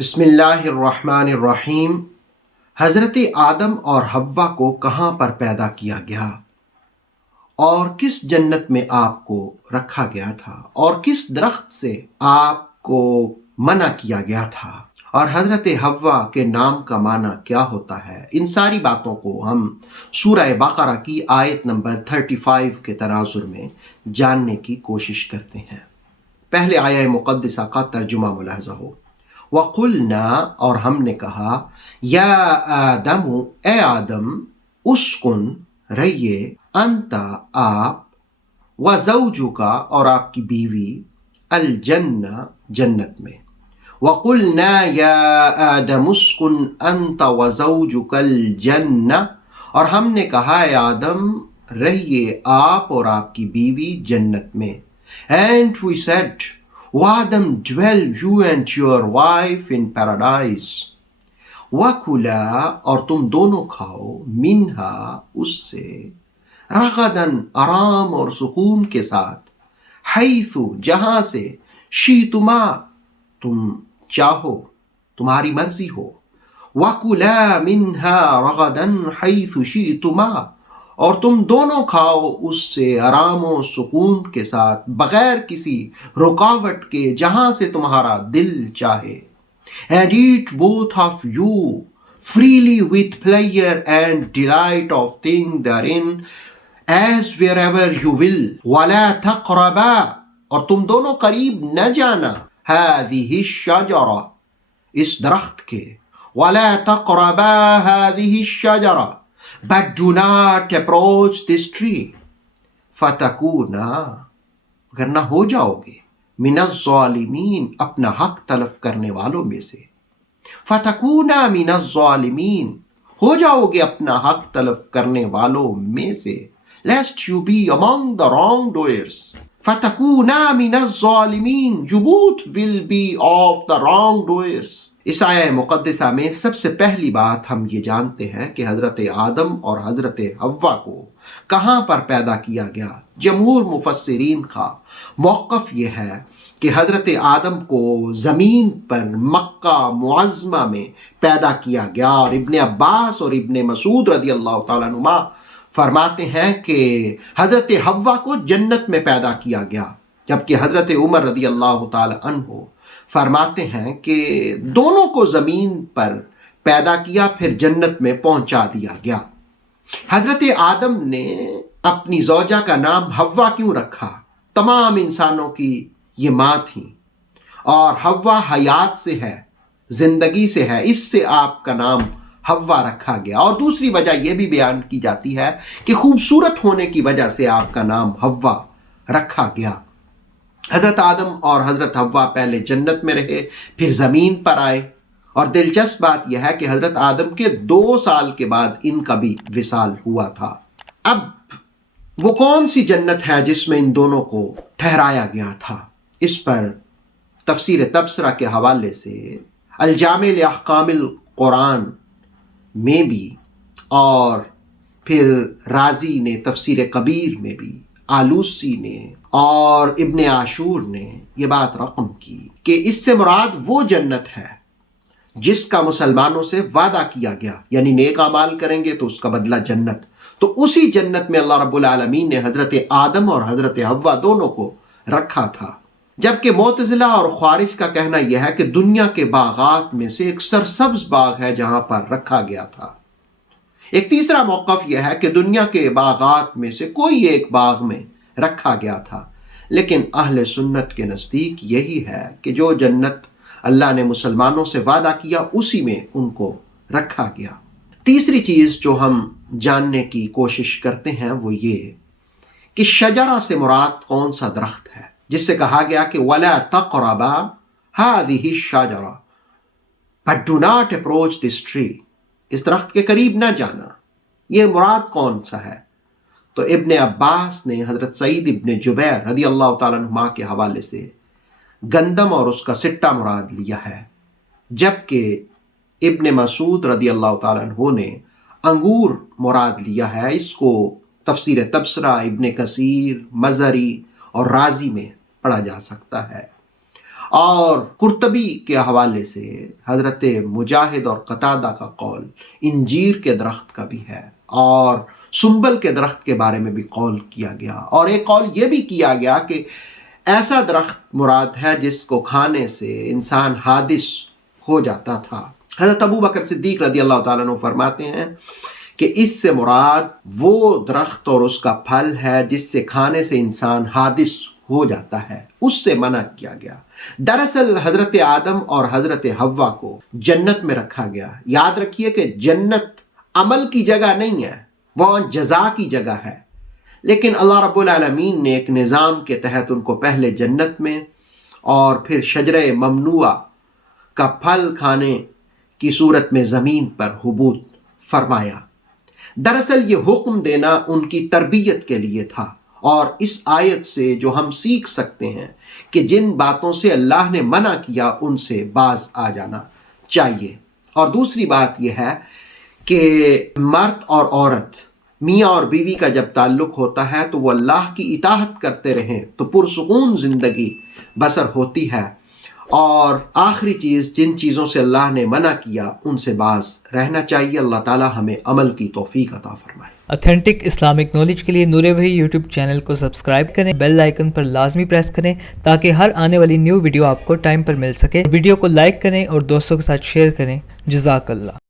بسم اللہ الرحمن الرحیم۔ حضرت آدم اور حوا کو کہاں پر پیدا کیا گیا اور کس جنت میں آپ کو رکھا گیا تھا اور کس درخت سے آپ کو منع کیا گیا تھا اور حضرت حوا کے نام کا معنی کیا ہوتا ہے، ان ساری باتوں کو ہم سورہ بقرہ کی آیت نمبر 35 کے تناظر میں جاننے کی کوشش کرتے ہیں۔ پہلے آیہ مقدسہ کا ترجمہ ملاحظہ ہو۔ وَقُلْنَا، اور ہم نے کہا، یا آدم، اے آدم، اسکن، رہیے، انت، آپ، وزوجکا، اور آپ کی بیوی، الجنہ، جنت میں۔ وَقُلْنَا یا آدم اسکن انت وزوجک الجنہ، اور ہم نے کہا، اے آدم، رہیے آپ اور آپ کی بیوی جنت میں۔ And we said, O Adam, dwell you and your wife in paradise. وَكُلَا، اور تم دونوں کھاؤ، منہا، اس سے، رغداً، آرام اور سکون کے ساتھ، حیث، جہاں سے، شیتما، تم چاہو، تمہاری مرضی ہو۔ وَكُلَا مِنْهَا رَغَدًا حَيْثُ شِئْتُمَا، اور تم دونوں کھاؤ اس سے آرام و سکون کے ساتھ، بغیر کسی رکاوٹ کے، جہاں سے تمہارا دل چاہے۔ And eat both of you freely with pleasure and delight of things therein, as wherever you will. وَلَا تَقْرَبَا، اور تم دونوں قریب نہ جانا، هذه الشجرة، اس درخت کے، وَلَا تَقْرَبَا هذه الشجرة، but do not approach this tree. فَتَكُونَا، ورنہ ہو جاؤ گے، من الظالمین، اپنا حق تلف کرنے والوں میں سے۔ فَتَكُونَا مِنَ الظَّالِمِينَ، ہو جاؤ گے اپنا حق تلف کرنے والوں میں سے، lest you be among the wrongdoers. فَتَكُونَا مِنَ الظَّالِمِينَ، you both will be of the wrongdoers. اس آیہ مقدسہ میں سب سے پہلی بات ہم یہ جانتے ہیں کہ حضرت آدم اور حضرت حوا کو کہاں پر پیدا کیا گیا۔ جمہور مفسرین کا موقف یہ ہے کہ حضرت آدم کو زمین پر مکہ معظمہ میں پیدا کیا گیا، اور ابن عباس اور ابن مسعود رضی اللہ تعالیٰ عنہما فرماتے ہیں کہ حضرت حوا کو جنت میں پیدا کیا گیا، جبکہ حضرت عمر رضی اللہ تعالیٰ عنہ فرماتے ہیں کہ دونوں کو زمین پر پیدا کیا، پھر جنت میں پہنچا دیا گیا۔ حضرت آدم نے اپنی زوجہ کا نام حوا کیوں رکھا؟ تمام انسانوں کی یہ ماں تھیں، اور حوا حیات سے ہے، زندگی سے ہے، اس سے آپ کا نام حوا رکھا گیا۔ اور دوسری وجہ یہ بھی بیان کی جاتی ہے کہ خوبصورت ہونے کی وجہ سے آپ کا نام حوا رکھا گیا۔ حضرت آدم اور حضرت حوا پہلے جنت میں رہے، پھر زمین پر آئے، اور دلچسپ بات یہ ہے کہ حضرت آدم کے 2 سال کے بعد ان کا بھی وصال ہوا تھا۔ اب وہ کون سی جنت ہے جس میں ان دونوں کو ٹھہرایا گیا تھا؟ اس پر تفسیر تبصرہ کے حوالے سے الجامع لاحکام القرآن میں بھی، اور پھر رازی نے تفسیر کبیر میں بھی، آلوسی نے اور ابن عاشور نے یہ بات رقم کی کہ اس سے مراد وہ جنت ہے جس کا مسلمانوں سے وعدہ کیا گیا، یعنی نیک اعمال کریں گے تو اس کا بدلہ جنت۔ تو اسی جنت میں اللہ رب العالمین نے حضرت آدم اور حضرت حوا دونوں کو رکھا تھا۔ جبکہ معتزلہ اور خوارج کا کہنا یہ ہے کہ دنیا کے باغات میں سے ایک سرسبز باغ ہے جہاں پر رکھا گیا تھا۔ ایک تیسرا موقف یہ ہے کہ دنیا کے باغات میں سے کوئی ایک باغ میں رکھا گیا تھا، لیکن اہل سنت کے نزدیک یہی ہے کہ جو جنت اللہ نے مسلمانوں سے وعدہ کیا اسی میں ان کو رکھا گیا۔ تیسری چیز جو ہم جاننے کی کوشش کرتے ہیں وہ یہ کہ شجرہ سے مراد کون سا درخت ہے، جس سے کہا گیا کہ وَلَا تَقْرَبَا هَذِهِ الشَّجَرَةَ but do not approach this tree، اس درخت کے قریب نہ جانا، یہ مراد کون سا ہے؟ تو ابن عباس نے حضرت سعید ابن جبیر رضی اللہ تعالیٰ عنہما کے حوالے سے گندم اور اس کا سٹا مراد لیا ہے، جبکہ ابن مسعود رضی اللہ تعالیٰ عنہ نے انگور مراد لیا ہے۔ اس کو تفسیر تبصرہ، ابن کثیر، مزری اور رازی میں پڑھا جا سکتا ہے۔ اور قرطبی کے حوالے سے حضرت مجاہد اور قتادہ کا قول انجیر کے درخت کا بھی ہے، اور سنبل کے درخت کے بارے میں بھی قول کیا گیا، اور ایک قول یہ بھی کیا گیا کہ ایسا درخت مراد ہے جس کو کھانے سے انسان حادث ہو جاتا تھا۔ حضرت ابو بکر صدیق رضی اللہ تعالیٰ عنہ فرماتے ہیں کہ اس سے مراد وہ درخت اور اس کا پھل ہے جس سے کھانے سے انسان حادث ہو جاتا ہے، اس سے منع کیا گیا۔ دراصل حضرت آدم اور حضرت حوا کو جنت میں رکھا گیا۔ یاد رکھیے کہ جنت عمل کی جگہ نہیں ہے، وہ جزا کی جگہ ہے، لیکن اللہ رب العالمین نے ایک نظام کے تحت ان کو پہلے جنت میں اور پھر شجرہ ممنوعہ کا پھل کھانے کی صورت میں زمین پر حبوط فرمایا۔ دراصل یہ حکم دینا ان کی تربیت کے لیے تھا، اور اس آیت سے جو ہم سیکھ سکتے ہیں کہ جن باتوں سے اللہ نے منع کیا ان سے باز آ جانا چاہیے۔ اور دوسری بات یہ ہے کہ مرد اور عورت، میاں اور بیوی کا جب تعلق ہوتا ہے تو وہ اللہ کی اطاعت کرتے رہیں تو پرسکون زندگی بسر ہوتی ہے، اور آخری چیز جن چیزوں سے اللہ نے منع کیا ان سے باز رہنا چاہیے۔ اللہ تعالی ہمیں عمل کی توفیق عطا فرمائے۔ اتھینٹک اسلامک نالج کے لیے نور وحی یوٹیوب چینل کو سبسکرائب کریں، بیل آئیکن پر لازمی پریس کریں تاکہ ہر آنے والی نیو ویڈیو آپ کو ٹائم پر مل سکے۔ ویڈیو کو لائک کریں اور دوستوں کے ساتھ شیئر کریں۔ جزاک اللہ۔